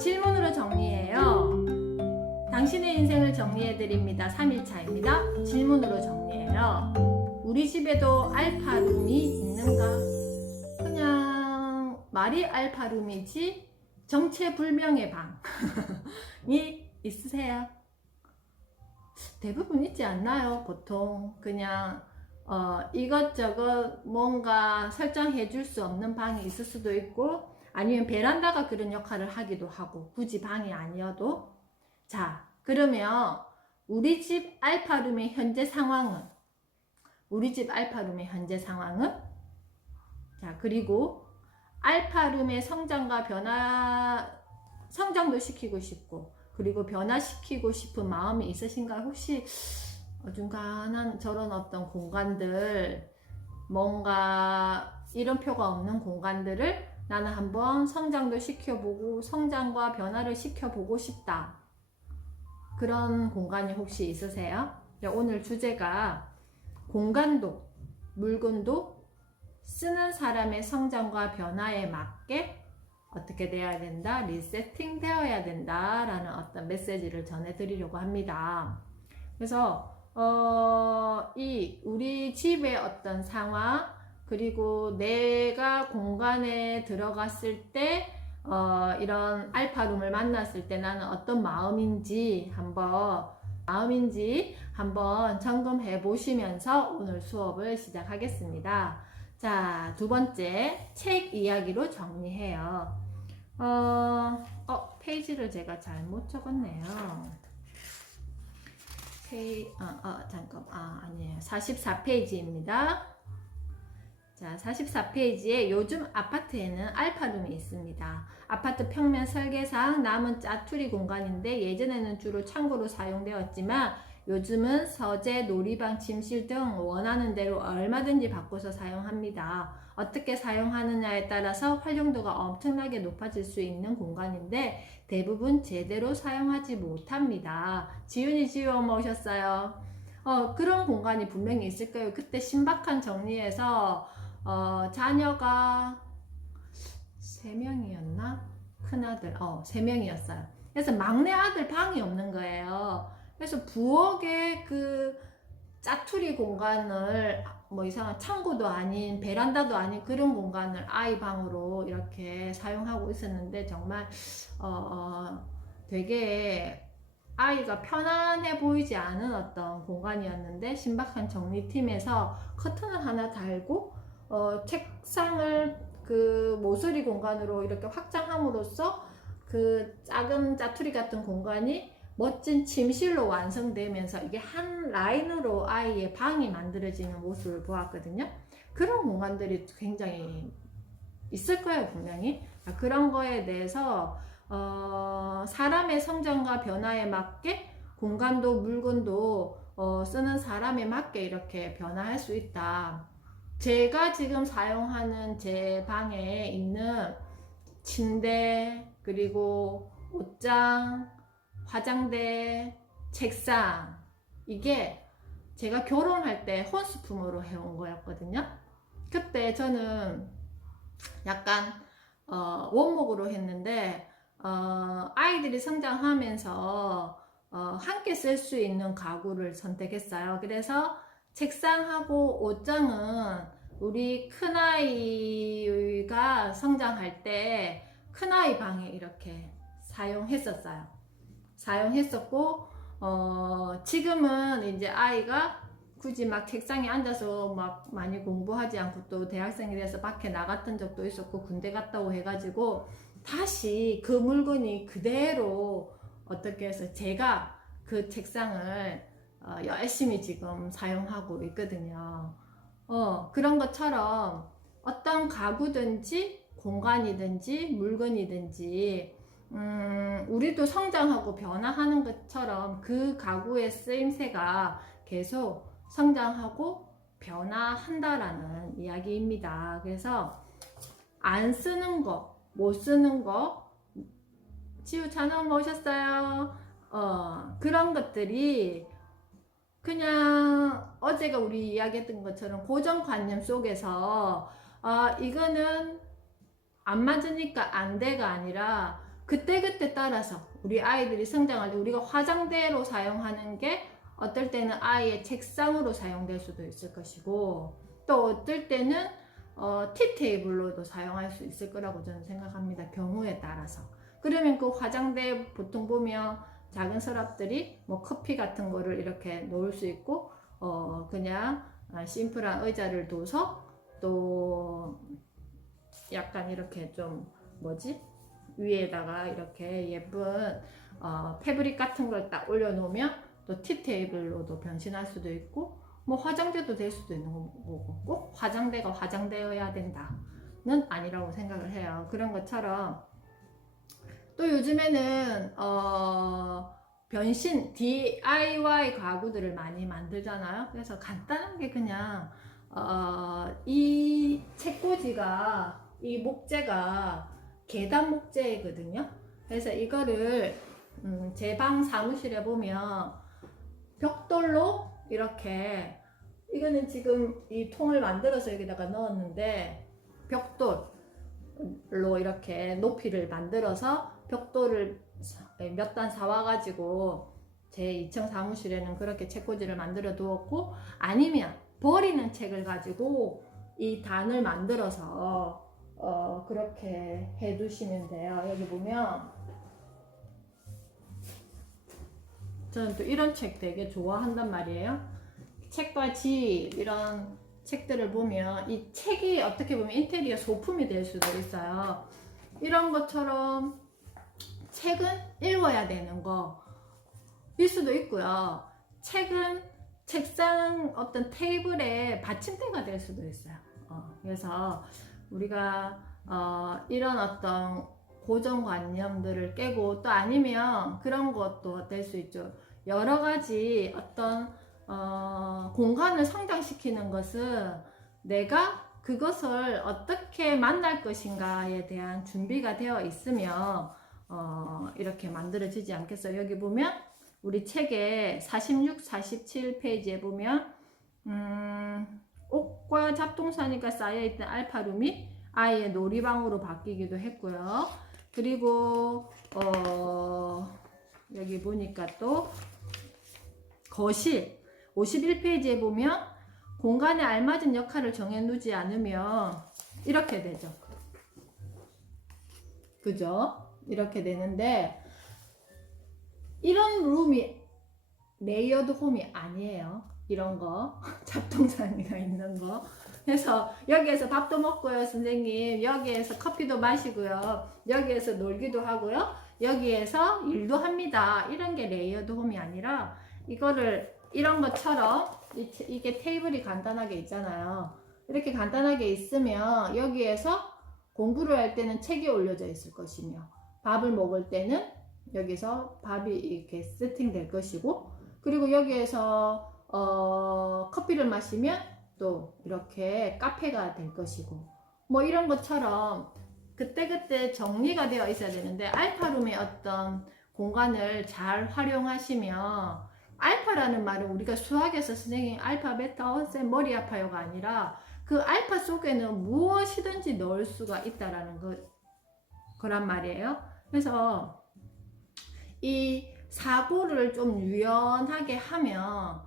질문으로 정리해요. 당신의 인생을 정리해드립니다. 3일차입니다. 질문으로 정리해요. 우리 집에도 알파룸이 있는가? 그냥 말이 알파룸이지 정체불명의 방이 있으세요? 대부분 있지 않나요? 보통 그냥 이것저것 뭔가 설정해 줄 수 없는 방이 있을 수도 있고, 아니면 베란다가 그런 역할을 하기도 하고, 굳이 방이 아니어도. 자, 그러면 우리 집 알파룸의 현재 상황은, 자, 그리고 알파룸의 성장과 변화, 성장도 시키고 싶고, 그리고 변화시키고 싶은 마음이 있으신가요? 혹시 어중간한 저런 어떤 공간들, 뭔가 이름표가 없는 공간들을 나는 한번 성장도 시켜보고 성장과 변화를 시켜보고 싶다. 그런 공간이 혹시 있으세요? 오늘 주제가 공간도 물건도 쓰는 사람의 성장과 변화에 맞게 어떻게 되어야 된다? 리세팅 되어야 된다 라는 어떤 메시지를 전해드리려고 합니다. 그래서 이 우리 집의 어떤 상황, 그리고 내가 공간에 들어갔을 때 이런 알파룸을 만났을 때 나는 어떤 마음인지 한번 점검해 보시면서 오늘 수업을 시작하겠습니다. 자, 두 번째 책 이야기로 정리해요. 페이지를 제가 잘못 적었네요. 아니에요. 44페이지입니다. 자, 44페이지에 요즘 아파트에는 알파룸이 있습니다. 아파트 평면 설계상 남은 짜투리 공간인데 예전에는 주로 창고로 사용되었지만 요즘은 서재, 놀이방, 침실 등 원하는 대로 얼마든지 바꿔서 사용합니다. 어떻게 사용하느냐에 따라서 활용도가 엄청나게 높아질 수 있는 공간인데 대부분 제대로 사용하지 못합니다. 지훈이 지우 오셨어요. 그런 공간이 분명히 있을 거예요. 그때 신박한 정리에서 자녀가 3명이었나? 큰아들, 3명이었어요. 그래서 막내 아들 방이 없는 거예요. 그래서 부엌에 그 짜투리 공간을 뭐 이상한 창고도 아닌 베란다도 아닌 그런 공간을 아이 방으로 이렇게 사용하고 있었는데 정말 되게 아이가 편안해 보이지 않은 어떤 공간이었는데 신박한 정리팀에서 커튼을 하나 달고 책상을 그 모서리 공간으로 이렇게 확장함으로써 그 작은 짜투리 같은 공간이 멋진 침실로 완성되면서 이게 한 라인으로 아이의 방이 만들어지는 모습을 보았거든요. 그런 공간들이 굉장히 있을 거예요, 분명히. 그런 거에 대해서 사람의 성장과 변화에 맞게 공간도 물건도 쓰는 사람에 맞게 이렇게 변화할 수 있다. 제가 지금 사용하는 제 방에 있는 침대, 그리고 옷장, 화장대, 책상, 이게 제가 결혼할 때 혼수품으로 해온 거였거든요. 그때 저는 약간 원목으로 했는데 아이들이 성장하면서 함께 쓸 수 있는 가구를 선택했어요. 그래서 책상하고 옷장은 우리 큰아이가 성장할 때 큰아이 방에 이렇게 사용했었고, 지금은 이제 아이가 굳이 막 책상에 앉아서 막 많이 공부하지 않고 또 대학생이 돼서 밖에 나갔던 적도 있었고 군대 갔다 오고 해가지고 다시 그 물건이 그대로 어떻게 해서 제가 그 책상을 열심히 지금 사용하고 있거든요. 그런 것처럼 어떤 가구든지 공간이든지 물건이든지 우리도 성장하고 변화하는 것처럼 그 가구의 쓰임새가 계속 성장하고 변화한다라는 이야기입니다. 그래서 안 쓰는 거, 못 쓰는 거, 지우 찬원 오셨어요. 그런 것들이 그냥 어제가 우리 이야기했던 것처럼 고정관념 속에서 이거는 안 맞으니까 안 돼가 아니라 그때그때 따라서 우리 아이들이 성장할 때 우리가 화장대로 사용하는 게 어떨 때는 아이의 책상으로 사용될 수도 있을 것이고, 또 어떨 때는 티테이블로도 사용할 수 있을 거라고 저는 생각합니다. 경우에 따라서. 그러면 그 화장대 보통 보면 작은 서랍들이 뭐 커피 같은 거를 이렇게 놓을 수 있고, 그냥 심플한 의자를 둬서, 또 약간 이렇게 좀 위에다가 이렇게 예쁜 패브릭 같은 걸 딱 올려놓으면 또 티테이블로도 변신할 수도 있고, 뭐 화장대도 될 수도 있는 거고, 꼭 화장대가 화장대여야 된다는 아니라고 생각을 해요. 그런 것처럼 또 요즘에는 변신 DIY 가구들을 많이 만들잖아요. 그래서 간단하게 그냥 이 책꽂이가, 이 목재가 계단 목재거든요. 그래서 이거를 제 방 사무실에 보면 벽돌로 이렇게, 이거는 지금 이 통을 만들어서 여기다가 넣었는데, 벽돌로 이렇게 높이를 만들어서 벽돌을 몇 단 사와가지고 제 2층 사무실에는 그렇게 책꽂이를 만들어 두었고, 아니면 버리는 책을 가지고 이 단을 만들어서 그렇게 해 두시면 돼요. 여기 보면 저는 또 이런 책 되게 좋아한단 말이에요. 책과 집, 이런 책들을 보면 이 책이 어떻게 보면 인테리어 소품이 될 수도 있어요. 이런 것처럼 책은 읽어야 되는 거일 수도 있고요. 책은 책상 어떤 테이블에 받침대가 될 수도 있어요. 그래서 우리가 이런 어떤 고정관념들을 깨고, 또 아니면 그런 것도 될 수 있죠. 여러 가지 어떤 공간을 성장시키는 것은 내가 그것을 어떻게 만날 것인가에 대한 준비가 되어 있으면 이렇게 만들어지지 않겠어요. 여기 보면 우리 책의 46, 47페이지에 보면 옷과 잡동사니가 쌓여있던 알파룸이 아이의 놀이방으로 바뀌기도 했고요. 그리고 여기 보니까 또 거실 51페이지에 보면 공간에 알맞은 역할을 정해놓지 않으면 이렇게 되죠. 그죠? 이렇게 되는데, 이런 룸이 레이어드 홈이 아니에요. 이런 거 잡동사니가 있는 거. 그래서 여기에서 밥도 먹고요, 선생님. 여기에서 커피도 마시고요. 여기에서 놀기도 하고요. 여기에서 일도 합니다. 이런 게 레이어드 홈이 아니라, 이거를 이런 것처럼 이게 테이블이 간단하게 있잖아요. 이렇게 간단하게 있으면 여기에서 공부를 할 때는 책이 올려져 있을 것이며, 밥을 먹을 때는 여기서 밥이 이렇게 세팅될 것이고, 그리고 여기에서 커피를 마시면 또 이렇게 카페가 될 것이고, 뭐 이런 것처럼 그때그때 정리가 되어 있어야 되는데, 알파룸의 어떤 공간을 잘 활용하시면, 알파라는 말은 우리가 수학에서 선생님 알파, 베타, 쌤 머리 아파요가 아니라 그 알파 속에는 무엇이든지 넣을 수가 있다라는 거란 말이에요. 그래서 이 사고를 좀 유연하게 하면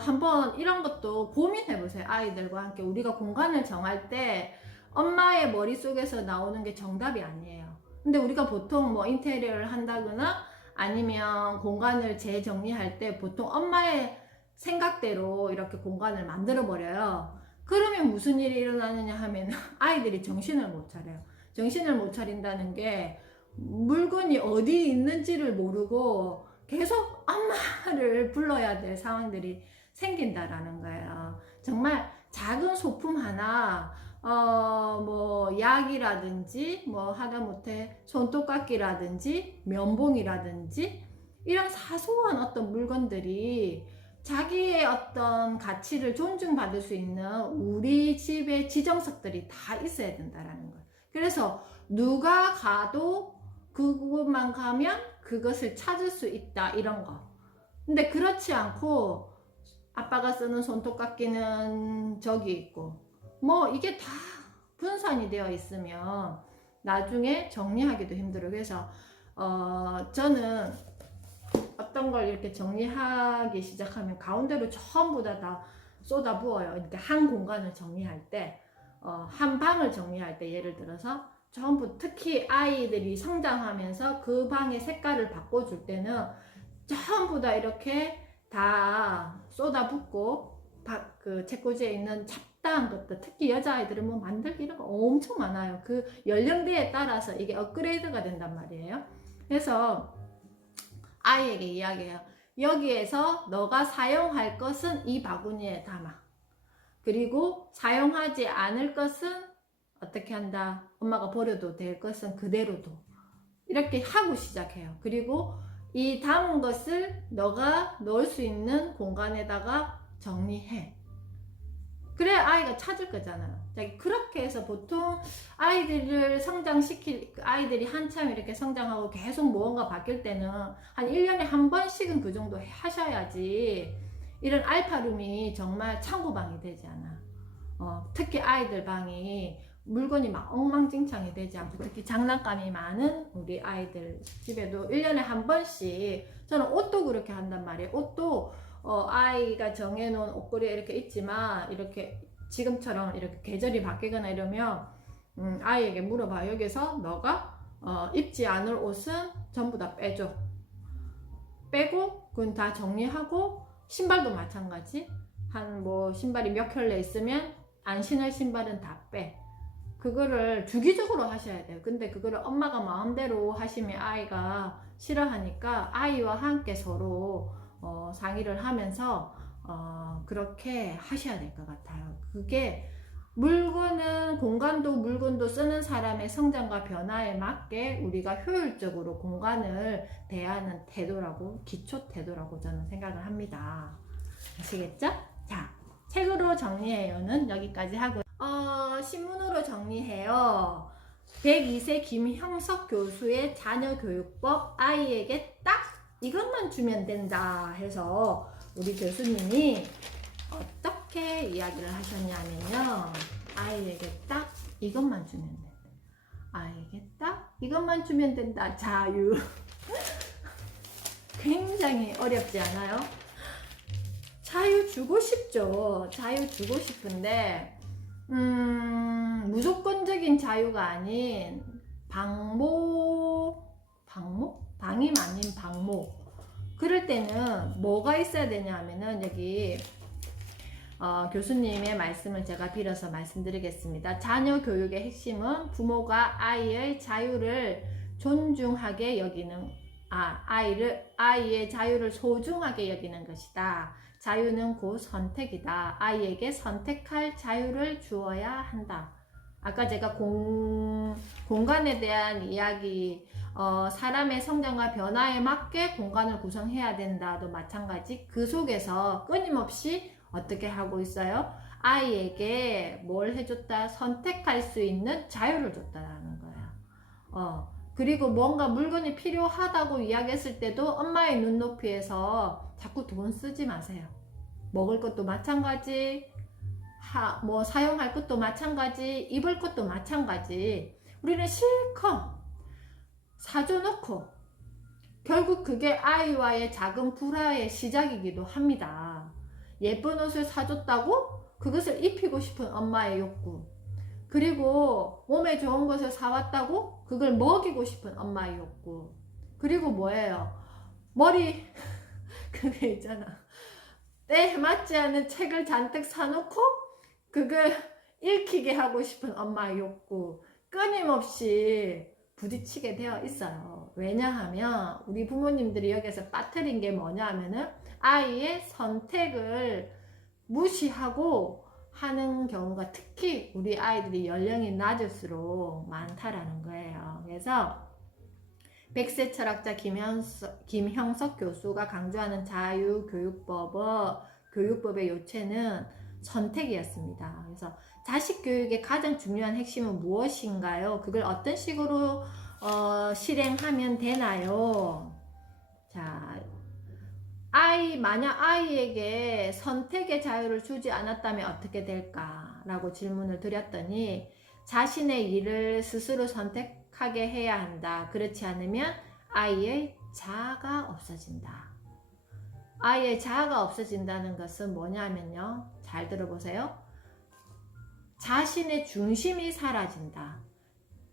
한번 이런 것도 고민해 보세요. 아이들과 함께. 우리가 공간을 정할 때 엄마의 머릿속에서 나오는 게 정답이 아니에요. 근데 우리가 보통 뭐 인테리어를 한다거나 아니면 공간을 재정리할 때 보통 엄마의 생각대로 이렇게 공간을 만들어 버려요. 그러면 무슨 일이 일어나느냐 하면 아이들이 정신을 못 차려요. 정신을 못 차린다는 게 물건이 어디 있는지를 모르고 계속 엄마를 불러야 될 상황들이 생긴다라는 거예요. 정말 작은 소품 하나, 뭐 약이라든지 뭐 하다못해 손톱깎이라든지 면봉이라든지 이런 사소한 어떤 물건들이 자기의 어떤 가치를 존중받을 수 있는 우리 집의 지정석들이 다 있어야 된다라는 거예요. 그래서 누가 가도 그곳만 가면 그것을 찾을 수 있다, 이런 거. 근데 그렇지 않고 아빠가 쓰는 손톱깎이는 저기 있고 뭐 이게 다 분산이 되어 있으면 나중에 정리하기도 힘들어요. 그래서 저는 어떤 걸 이렇게 정리하기 시작하면 가운데로 전부 다 쏟아부어요. 그러니까 한 공간을 정리할 때, 한 방을 정리할 때 예를 들어서 전부, 특히 아이들이 성장하면서 그 방의 색깔을 바꿔줄 때는 전부 다 이렇게 다 쏟아붓고 그 책꽂이에 있는 잡다한 것들, 특히 여자아이들은 뭐 만들기 이런 거 엄청 많아요. 그 연령대에 따라서 이게 업그레이드가 된단 말이에요. 그래서 아이에게 이야기해요. 여기에서 너가 사용할 것은 이 바구니에 담아. 그리고 사용하지 않을 것은 어떻게 한다? 엄마가 버려도 될 것은 그대로 둬. 이렇게 하고 시작해요. 그리고 이 담은 것을 너가 넣을 수 있는 공간에다가 정리해. 그래 아이가 찾을 거잖아요. 그렇게 해서 보통 아이들을 아이들이 한참 이렇게 성장하고 계속 무언가 바뀔 때는 한 1년에 한 번씩은 그 정도 하셔야지 이런 알파룸이 정말 창고방이 되지 않아. 특히 아이들 방이 물건이 막 엉망진창이 되지 않고, 특히 장난감이 많은 우리 아이들 집에도 1년에 한 번씩, 저는 옷도 그렇게 한단 말이에요. 옷도 아이가 정해놓은 옷걸이에 이렇게 있지만, 이렇게 지금처럼 이렇게 계절이 바뀌거나 이러면 아이에게 물어봐. 여기서 너가 입지 않을 옷은 전부 다 빼줘. 빼고 그건 다 정리하고, 신발도 마찬가지. 한 뭐 신발이 몇 켤레 있으면 안 신을 신발은 다 빼. 그거를 주기적으로 하셔야 돼요. 근데 그거를 엄마가 마음대로 하시면 아이가 싫어하니까 아이와 함께 서로 상의를 하면서 그렇게 하셔야 될 것 같아요. 그게 물건도 쓰는 사람의 성장과 변화에 맞게 우리가 효율적으로 공간을 대하는 태도라고, 기초 태도라고 저는 생각을 합니다. 아시겠죠? 자, 책으로 정리해요는 여기까지 하고, 신문으로 정리해요. 102세 김형석 교수의 자녀교육법, 아이에게 딱 이것만 주면 된다 해서 우리 교수님이 어떻게 이야기를 하셨냐면요. 아이에게 딱 이것만 주면 된다. 아이에게 딱 이것만 주면 된다. 자유. 굉장히 어렵지 않아요? 자유 주고 싶죠. 자유 주고 싶은데 무조건적인 자유가 아닌 방임 아닌 방모. 그럴 때는 뭐가 있어야 되냐 하면은 여기 교수님의 말씀을 제가 빌어서 말씀드리겠습니다. 자녀 교육의 핵심은 부모가 아이의 자유를 존중하게 여기는, 아이의 자유를 소중하게 여기는 것이다. 자유는 곧 선택이다. 아이에게 선택할 자유를 주어야 한다. 아까 제가 공간에 대한 이야기, 사람의 성장과 변화에 맞게 공간을 구성해야 된다도 마찬가지. 그 속에서 끊임없이 어떻게 하고 있어요? 아이에게 뭘 해줬다? 선택할 수 있는 자유를 줬다라는 거예요. 그리고 뭔가 물건이 필요하다고 이야기했을 때도 엄마의 눈높이에서 자꾸 돈 쓰지 마세요. 먹을 것도 마찬가지, 뭐 사용할 것도 마찬가지, 입을 것도 마찬가지. 우리는 실컷 사줘놓고 결국 그게 아이와의 작은 불화의 시작이기도 합니다. 예쁜 옷을 사줬다고 그것을 입히고 싶은 엄마의 욕구, 그리고 몸에 좋은 것을 사왔다고 그걸 먹이고 싶은 엄마의 욕구, 그리고 뭐예요? 머리 그게 있잖아, 때에 맞지 않은 책을 잔뜩 사놓고 그걸 읽히게 하고 싶은 엄마의 욕구, 끊임없이 부딪히게 되어 있어요. 왜냐하면 우리 부모님들이 여기서 빠뜨린 게 뭐냐 하면은 아이의 선택을 무시하고 하는 경우가 특히 우리 아이들이 연령이 낮을수록 많다라는 거예요. 그래서 백세 철학자 김형석 교수가 강조하는 교육법의 요체는 선택이었습니다. 그래서 자식 교육의 가장 중요한 핵심은 무엇인가요? 그걸 어떤 식으로 실행하면 되나요? 자, 만약 아이에게 선택의 자유를 주지 않았다면 어떻게 될까라고 질문을 드렸더니 자신의 일을 스스로 선택하게 해야 한다. 그렇지 않으면 아이의 자아가 없어진다. 아이의 자아가 없어진다는 것은 뭐냐면요. 잘 들어보세요. 자신의 중심이 사라진다.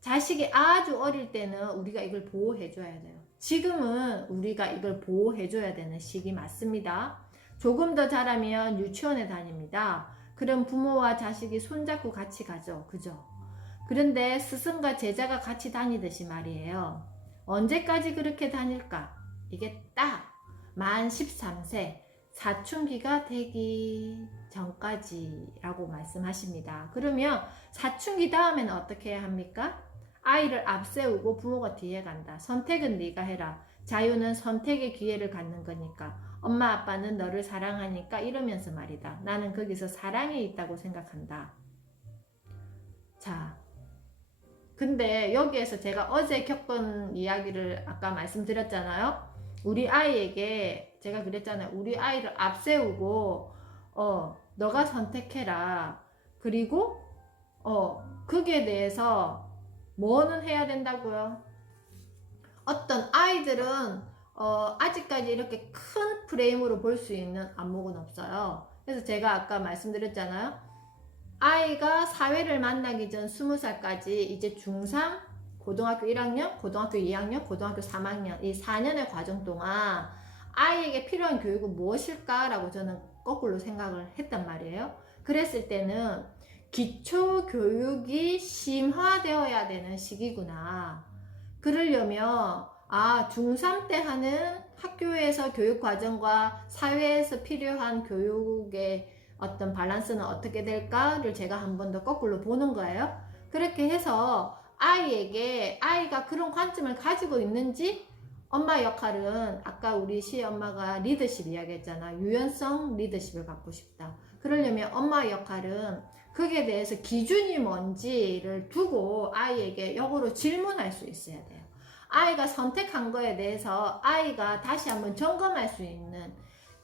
자식이 아주 어릴 때는 우리가 이걸 보호해줘야 돼요. 지금은 우리가 이걸 보호해줘야 되는 시기 맞습니다. 조금 더 자라면 유치원에 다닙니다. 그럼 부모와 자식이 손잡고 같이 가죠. 그죠? 그런데 스승과 제자가 같이 다니듯이 말이에요. 언제까지 그렇게 다닐까? 이게 딱 만 13세 사춘기가 되기 전까지라고 말씀하십니다. 그러면 사춘기 다음에는 어떻게 해야 합니까? 아이를 앞세우고 부모가 뒤에 간다. 선택은 네가 해라. 자유는 선택의 기회를 갖는 거니까. 엄마 아빠는 너를 사랑하니까 이러면서 말이다. 나는 거기서 사랑이 있다고 생각한다. 자, 근데 여기에서 제가 어제 겪은 이야기를 아까 말씀드렸잖아요. 우리 아이에게 제가 그랬잖아요. 우리 아이를 앞세우고 너가 선택해라. 그리고 거기에 대해서 뭐는 해야 된다고요? 어떤 아이들은 아직까지 이렇게 큰 프레임으로 볼 수 있는 안목은 없어요. 그래서 제가 아까 말씀드렸잖아요. 아이가 사회를 만나기 전 20살까지 이제 중3, 고등학교 1학년, 고등학교 2학년, 고등학교 3학년 이 4년의 과정 동안 아이에게 필요한 교육은 무엇일까라고 저는 거꾸로 생각을 했단 말이에요. 그랬을 때는 기초교육이 심화되어야 되는 시기구나. 그러려면 중3 때 하는 학교에서 교육과정과 사회에서 필요한 교육의 어떤 밸런스는 어떻게 될까를 제가 한 번 더 거꾸로 보는 거예요. 그렇게 해서 아이에게 아이가 그런 관점을 가지고 있는지 엄마 역할은 아까 우리 시엄마가 리더십 이야기했잖아. 유연성 리더십을 갖고 싶다. 그러려면 엄마 역할은 거기에 대해서 기준이 뭔지를 두고 아이에게 역으로 질문할 수 있어야 돼요. 아이가 선택한 거에 대해서 아이가 다시 한번 점검할 수 있는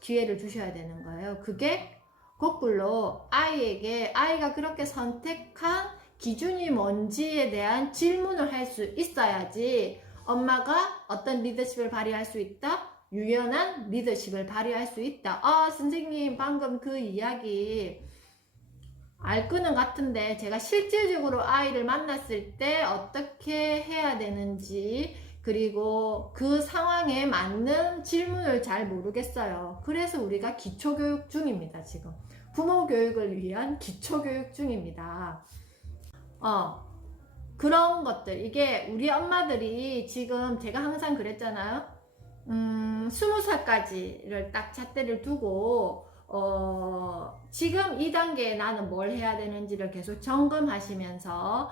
기회를 주셔야 되는 거예요. 그게 거꾸로 아이에게 아이가 그렇게 선택한 기준이 뭔지에 대한 질문을 할 수 있어야지 엄마가 어떤 리더십을 발휘할 수 있다? 유연한 리더십을 발휘할 수 있다. 선생님 방금 그 이야기 알 거는 같은데 제가 실질적으로 아이를 만났을 때 어떻게 해야 되는지 그리고 그 상황에 맞는 질문을 잘 모르겠어요. 그래서 우리가 기초교육 중입니다. 지금 부모 교육을 위한 기초교육 중입니다. 그런 것들 이게 우리 엄마들이 지금 제가 항상 그랬잖아요. 20살까지를 딱 잣대를 두고 지금 이 단계에 나는 뭘 해야 되는지를 계속 점검하시면서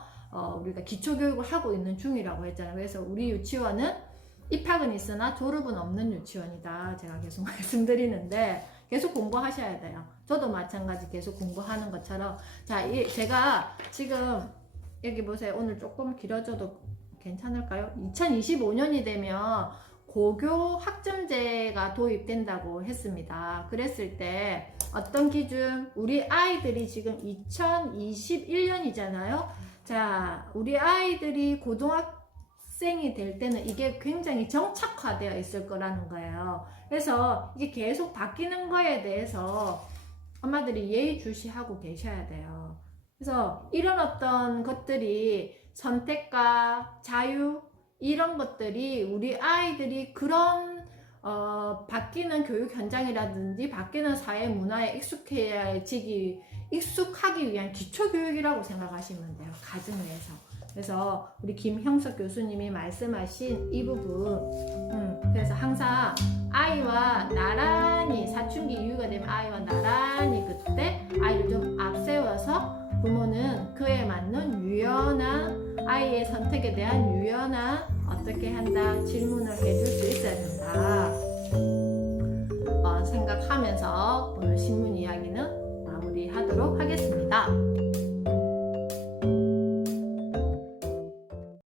우리가 기초교육을 하고 있는 중이라고 했잖아요. 그래서 우리 유치원은 입학은 있으나 졸업은 없는 유치원이다. 제가 계속 말씀드리는데 계속 공부하셔야 돼요. 저도 마찬가지 계속 공부하는 것처럼 제가 지금 여기 보세요. 오늘 조금 길어져도 괜찮을까요? 2025년이 되면 고교 학점제가 도입된다고 했습니다. 그랬을 때 어떤 기준? 우리 아이들이 지금 2021년이잖아요. 자, 우리 아이들이 고등학생이 될 때는 이게 굉장히 정착화되어 있을 거라는 거예요. 그래서 이게 계속 바뀌는 거에 대해서 엄마들이 예의주시하고 계셔야 돼요. 그래서 이런 어떤 것들이 선택과 자유 이런 것들이 우리 아이들이 그런 바뀌는 교육 현장이라든지 바뀌는 사회 문화에 익숙하기 위한 기초교육이라고 생각하시면 돼요. 가정 내에서. 그래서 우리 김형석 교수님이 말씀하신 이 부분 그래서 항상 아이와 나란히 사춘기 이후가 되면 아이와 나란히 그때 아이를 좀 앞세워서 부모는 그에 맞는 유연한 아이의 선택에 대한 유연한 어떻게 한다 질문을 해줄 수 있어야 된다 생각하면서 오늘 신문 이야기는 마무리하도록 하겠습니다.